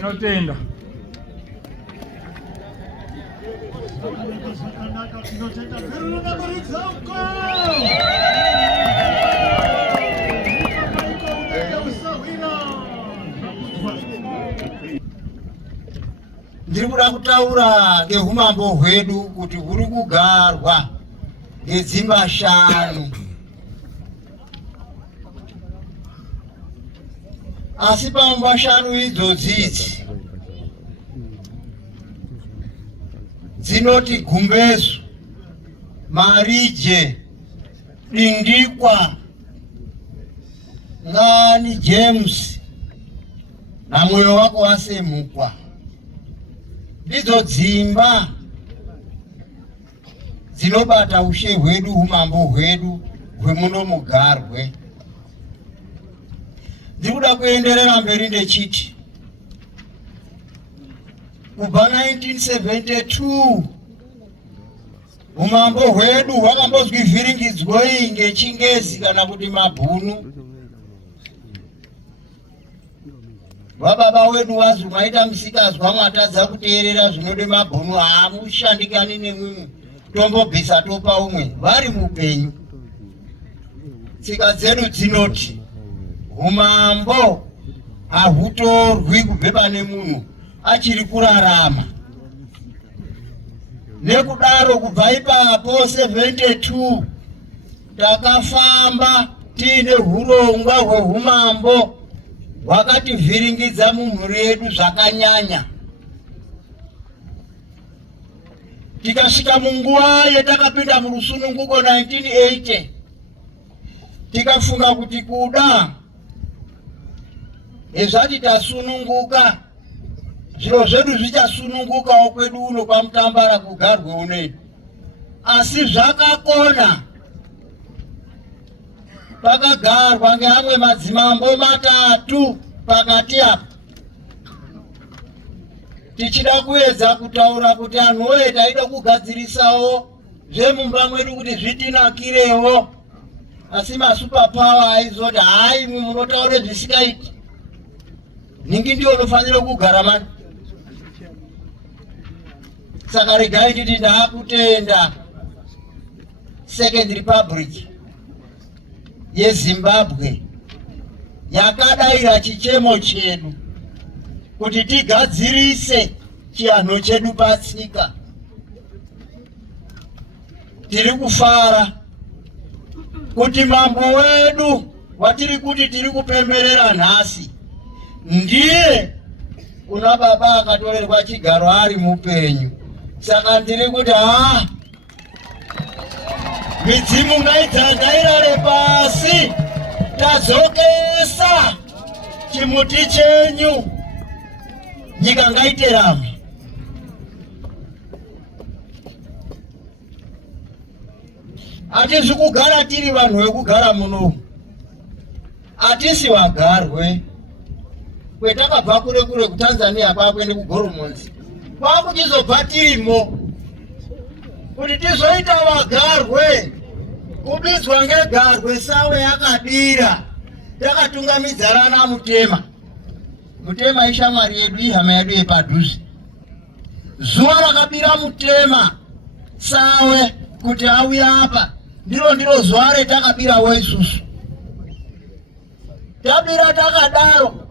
Tinotenda. Ndiri kuda kutaura ngehumambo hwedu kuti huri kugarwa ngedzimba 5. Asi pamba 5 idzodzi dzinoti Gumbezu, Marije, Dindikwa, Ngani James na Moyo Wako Wasemukwa. Ndidzo dzimba dzinobata ushe hwedu, humambo hwedu hwemuno Mugarwe. Ndikuda kuenderera mberi ndechiti kubva 1972 humambo hwedu hwakambozwi vhiringidzwei ngechingezi kana kuti mabhunu. Vababa wedu wazi mwaita musikazwa mwatadza kuteerera zvinode mabhunu, hamushandikani nemwimwe, tombobvisa topa umwe vari mupenyu. Tsika dzedu dzinoti humambo hahutorwi kubve pane munhu achiri kurarama. Nekudaro kubva ipapo 72 takafamba tiine hurongwa hwehumambo hwakativhiringidza mumhuri yedu zvakanyanya. Tikasvika munguva yetakapinda murusununguko 1980 tikafunga kuti kuda ezvati tasununguka zviro zvedu zvichasunungukawo kwedu uno kwaMutambara kuGarwe unoino. Asi zvakakona pakagarwa ngeamwe madzimambo 3 pakati apa. Tichida kuedza kutaura kuti anhu woye taida kugadzirisawo zvemumba mwedu kuti zvitinakirewo. Asi masuperpower aizoti hai imwe munotaure zvisikaiti. Ningi ndiyo unofanira kugara mani. Saka regai nditi ndakutenda Second Republic yeZimbabwe yakadaira chichemo chedu kuti tigadzirise chianho chedu patsika. Tiri kufara kuti mambo wedu watiri kuti tiri kupemberera nhasi ndiye kuna baba akatorerwa chigaro ari mupenyu. Saka ndiri kuti midzimu ngaidzadzairare pasi, tadzokesa chimuti chenyu, nyika ngaiterama. Hatisi kugara tiri vanhu vekugara muno, hatisi vagarwe. Kwetakabva kure kure kuTanzania kwakuende kuGoromonzi kwakuchizobva tirimo kuti tizoita vagarwe, kubidzwa ngegarwe sawe yakadira. Takatungamidzarana Mutema. Mutema ishamwari yedu, ihama yedu yepadhuze. Zuva rakabira Mutema sawe kuti auya apa ndiro zuva retakabirawo isusu. Tabira takadaro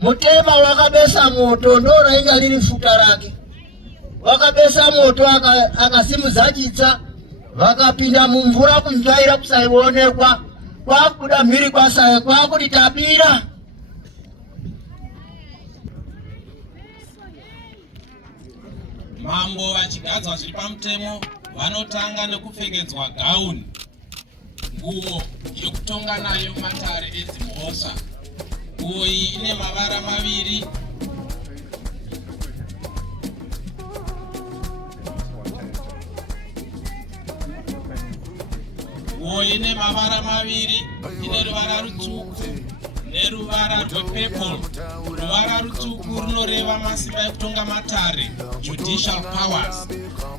Mutema wakabesa moto, ndo rainga riri futa rake. Wakabesa moto akasimudza chitsa, vakapinda mumvura kunzvaira kusaionekwa, kwakuda mhiri kwasaye kwakuti tabira. Mambo vachigadzwa zviri pamutemo vanotanga nekupfekedzwa gauni, nguo yokutonga nayo matare edzimhosva. Nguo iyi ine mavara maviri. Nguo ine mavara maviri, ine ruvara rutsvuku neruvara rwepepuru. Ruvara rutsvuku runoreva masimba ekutonga matare, judicial powers.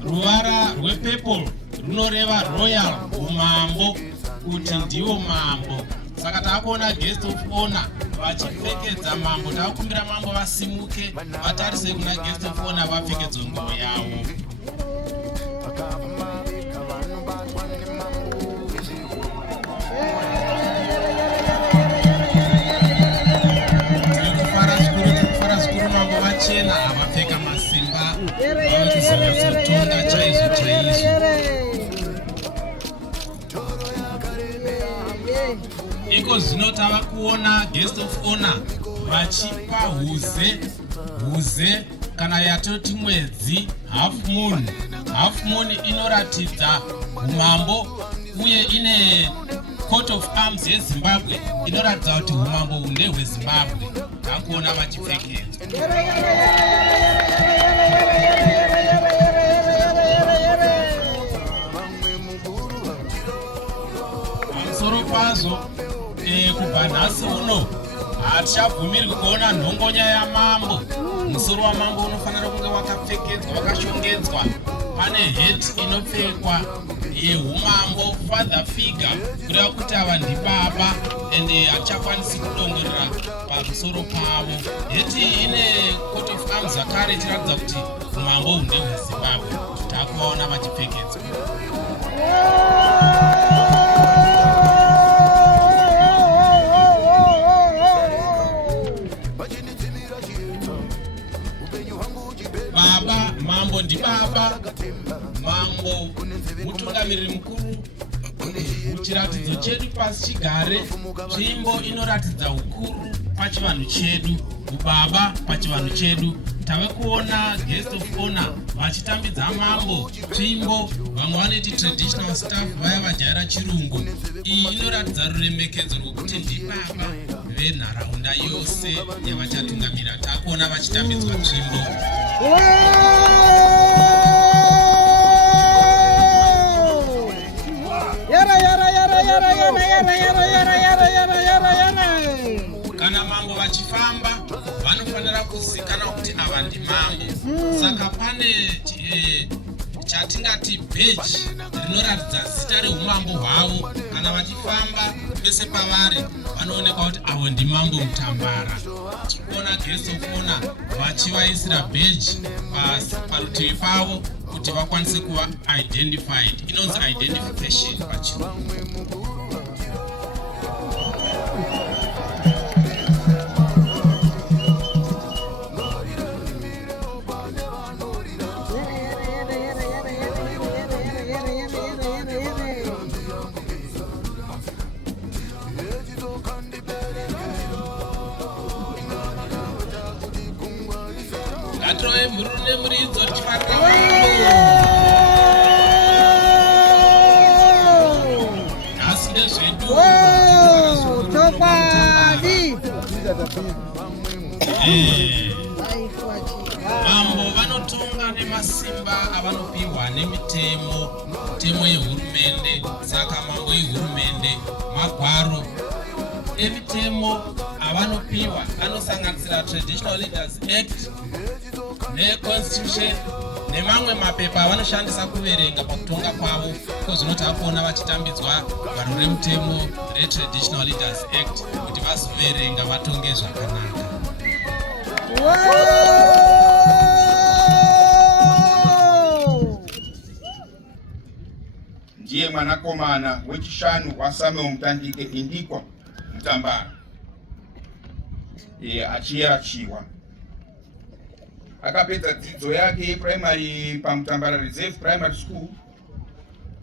Ruvara rwepepuru runoreva royal, umambo, kuti ndiwo mambo. Saka takuona guest of honor vachipfekedza mambo. Tavakumbira mambo vasimuke vatarise kuna guest of honor vapfekedza nguo yavo. Tikufara zvikuru mambo vachena havapfeka masimba vavachizonatsotonga chaizvo chaizvo. Iko zvino tava kuona guest of honor vachipa huze kana yatoti mwedzi half moon. Half moon inoratidza umambo uye ine coat of arms yeZimbabwe inoratidza kuti umambo hunde hweZimbabwe. Takuona vachipfekedzwa. Pamusoro pazvo kubva nhasi uno hatichabvumirwi kuona nhongonya yamambo. Musoro wamambo unofanira kunge wakapfekedzwa wakashongedzwa. Pane hat inopfekwa yeumambo, father figure, kureva kuti ava ndibaba ende hachakwanisi kudongorera pamusoro pavo. Hat ine coat of arms zvakare ichiratidza kuti umambo hunde hweZimbabwe. Takuvaona vachipfekedzwa. Baba mambo ndibaba, mambo mutungamiriri mukuru. Chiratidzo chedu pasi chigare, tsvimbo inoratidza ukuru pachivanhu chedu, ubaba pachivanhu chedu. Tave kuona guest of honor vachitambidza mambo tsvimbo, vamwe vanoti traditional staff vaya vajaira chirungu. Iyi inoratidza ruremekedzo rwokuti ndibaba venharaunda yose yavachatungamira. Takuona vachitambidzwa tsvimbo. Kana mambo vachifamba vanofanira kuzikanwa kuti ava ndimambo. Saka pane chatingati badge rinoratidza zita reumambo hwavo. Kana vachifamba pese pavari vanoonekwa kuti avo ndimambo Mutambara. Tikuona guest of honor vachivaisira badge parutivi pavo kuti vakwanise kuva identified. Inonzi identification pachirungu. Ngatirove mhururu nemuridzo tichifarira nhasi ndezvedu. Mambo vanotonga nemasimba avanopiwa nemitemo yehurumende. Saka mambo yehurumende magwaro emitemo avanopiwa anosanganisira Traditional Leaders Act neConstitution nemamwe mapepa avanoshandisa kuverenga pakutonga kwavo. Kozvinoti akuona vachitambidzwa gwaro remutemo reTraditional Leaders Act kuti vazoverenga vatonge zvakanaka. Ndiye mwanakomana wechishanu waSamuel Mutandike Indikwa Mutambara, achiyerachiwa. Akapedza dzidzo yake yeprimary paMutambara Reserve Primary School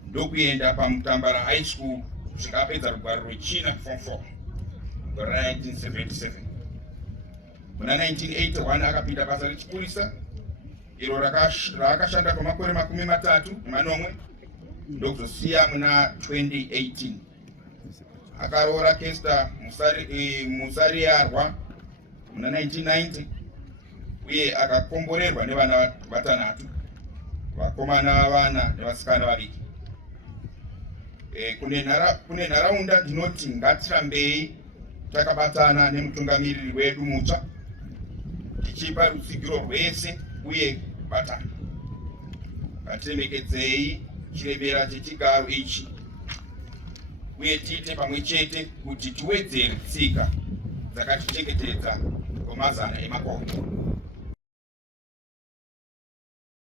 ndokuenda paMutambara High School kusvika apedza rugwaro rwechina form 4 gore 1977. Muna 1981 akapinda basa rechipurisa iro raakashanda kwamakore 30 ndokuzosiya muna 2018. Akaroora Kester Musariyarwa muna 1990 uye akakomborerwa nevana vatanhatu, vakomana vana nevasikana vaviri. Kune nharaunda ndinoti ngatirambei takabatana nemutungamiriri wedu mutsva tichipa rutsigiro rwese uye kubatana. Ngatiremekedzei chiremera chechigaro ichi uye tiite pamwe chete kuti tiwedzere tsika dzakatichengetedza kwamazana emakore.